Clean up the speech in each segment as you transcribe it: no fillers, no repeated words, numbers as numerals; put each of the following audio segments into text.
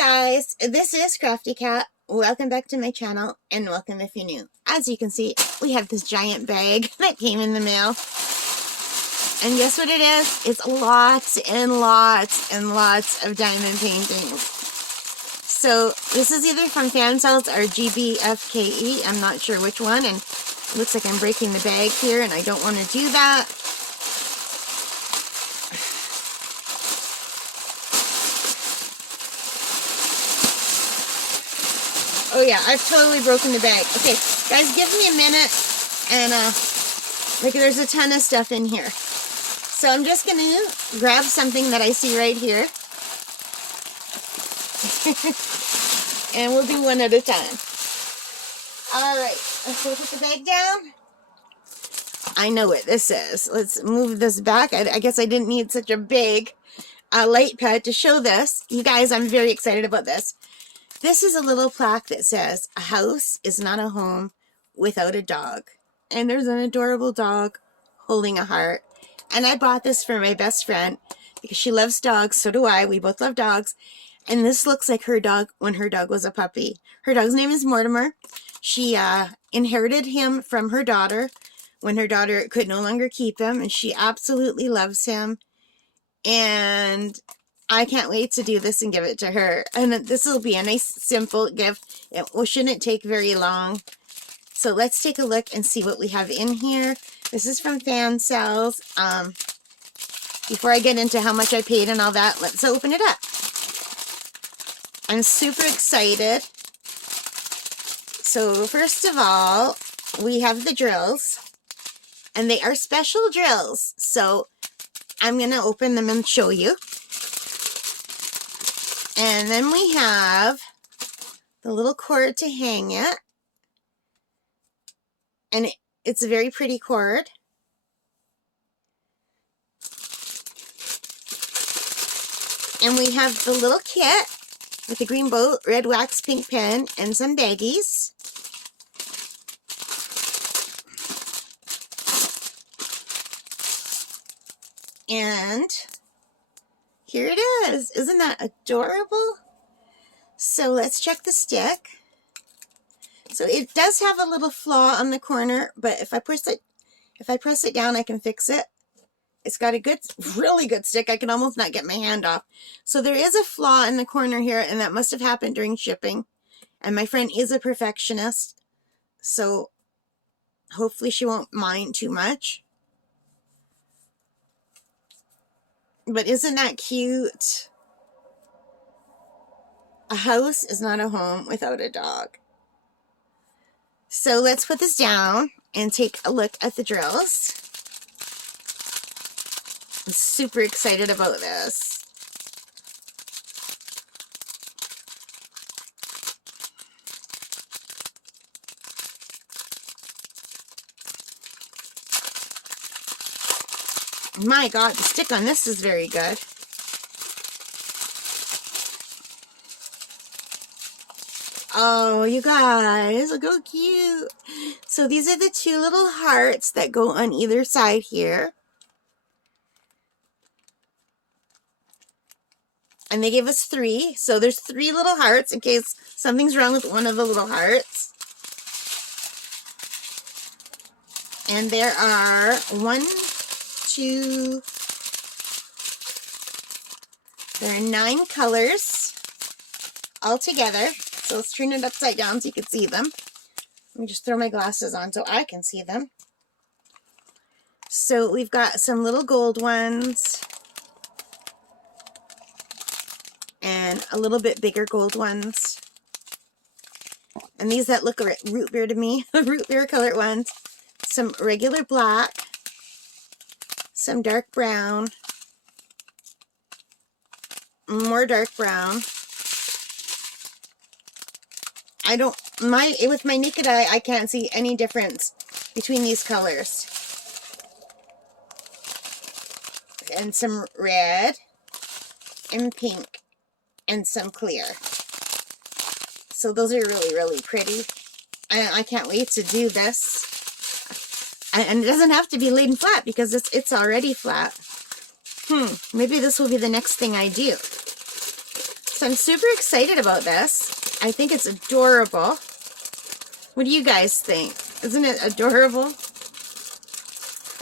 guys, this is Crafty Cat. Welcome back to my channel and welcome if you're new. As you can see, we have this giant bag that came in the mail. And guess what it is? It's lots and lots and lots of diamond paintings. So this is either from Fansells or GBFKE. I'm not sure which one, and it looks like I'm breaking the bag here and I don't want to do that. Oh yeah, I've totally broken the bag. Okay, guys, give me a minute, and like there's a ton of stuff in here. So I'm just gonna grab something that I see right here, and we'll do one at a time. All right, let's go put the bag down. I know what this is. Let's move this back. I guess I didn't need such a big light pad to show this. You guys, I'm very excited about this. This is a little plaque that says, "A house is not a home without a dog." And there's an adorable dog holding a heart. And I bought this for my best friend because she loves dogs. So do I. We both love dogs. And this looks like her dog when her dog was a puppy. Her dog's name is Mortimer. She inherited him from her daughter when her daughter could no longer keep him. And she absolutely loves him. And I can't wait to do this and give it to her. And this will be a nice, simple gift. It shouldn't take very long. So let's take a look and see what we have in here. This is from Fansells. Before I get into how much I paid and all that, let's open it up. I'm super excited. So first of all, we have the drills. And they are special drills. So I'm going to open them and show you. And then we have the little cord to hang it. And it's a very pretty cord. And we have the little kit with the green boat, red wax, pink pen, and some baggies. And here it is. Isn't that adorable? So let's check the stick. So it does have a little flaw on the corner, but if I press it down, I can fix it. It's got a good, really good stick. I can almost not get my hand off. So there is a flaw in the corner here, and that must have happened during shipping. And my friend is a perfectionist, so hopefully she won't mind too much. But isn't that cute? A house is not a home without a dog. So let's put this down and take a look at the drills. I'm super excited about this. My God, the stick on this is very good. Oh, you guys, look how cute. So these are the two little hearts that go on either side here. And they gave us 3. So there's 3 little hearts in case something's wrong with one of the little hearts. And there are 1, 2, there are 9 colors all together. So let's turn it upside down so you can see them. Let me just throw my glasses on so I can see them. So we've got some little gold ones and a little bit bigger gold ones. And these that look root beer to me, root beer colored ones. Some regular black, some dark brown, more dark brown. With my naked eye, I can't see any difference between these colors. And some red and pink and some clear. So those are really, really pretty. I can't wait to do this. And it doesn't have to be laid flat because it's already flat. Maybe this will be the next thing I do. So I'm super excited about this. I think it's adorable. What do you guys think? Isn't it adorable?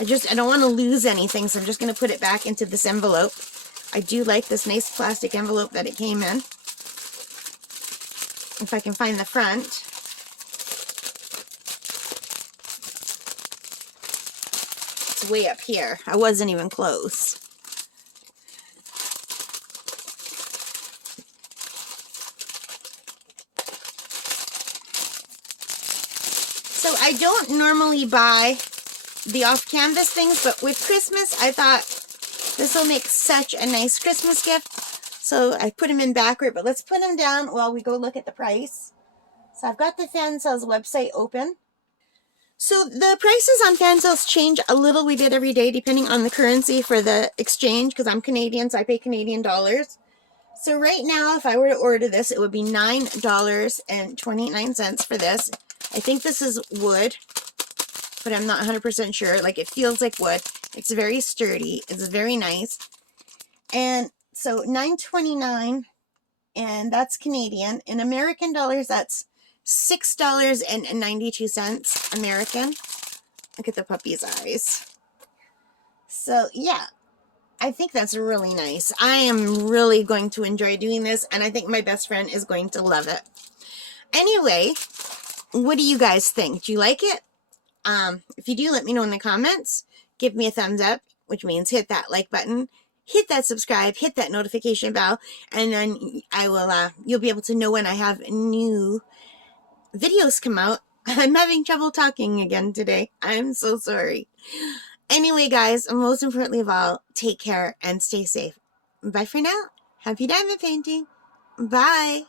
I don't want to lose anything, so I'm just going to put it back into this envelope. I do like this nice plastic envelope that it came in. If I can find the front. It's way up here. I wasn't even close. So I don't normally buy the off-canvas things, but with Christmas, I thought this will make such a nice Christmas gift. So I put them in backward, but let's put them down while we go look at the price. So I've got the Fansells website open. So the prices on Fansells change a little bit every day depending on the currency for the exchange, because I'm Canadian, so I pay Canadian dollars. So right now, if I were to order this, it would be $9.29 for this. I think this is wood, but I'm not 100% sure. Like, it feels like wood. It's very sturdy. It's very nice. And so $9.29, and that's Canadian. In American dollars, that's $6.92 American. Look at the puppy's eyes. So, yeah, I think that's really nice. I am really going to enjoy doing this, and I think my best friend is going to love it. Anyway, what do you guys think? Do you like it? If you do, let me know in the comments. Give me a thumbs up, which means hit that like button, hit that subscribe, hit that notification bell, and then I will, you'll be able to know when I have new videos come out. I'm having trouble talking again today. I'm so sorry. Anyway, guys, most importantly of all, take care and stay safe. Bye for now. Happy diamond painting. Bye.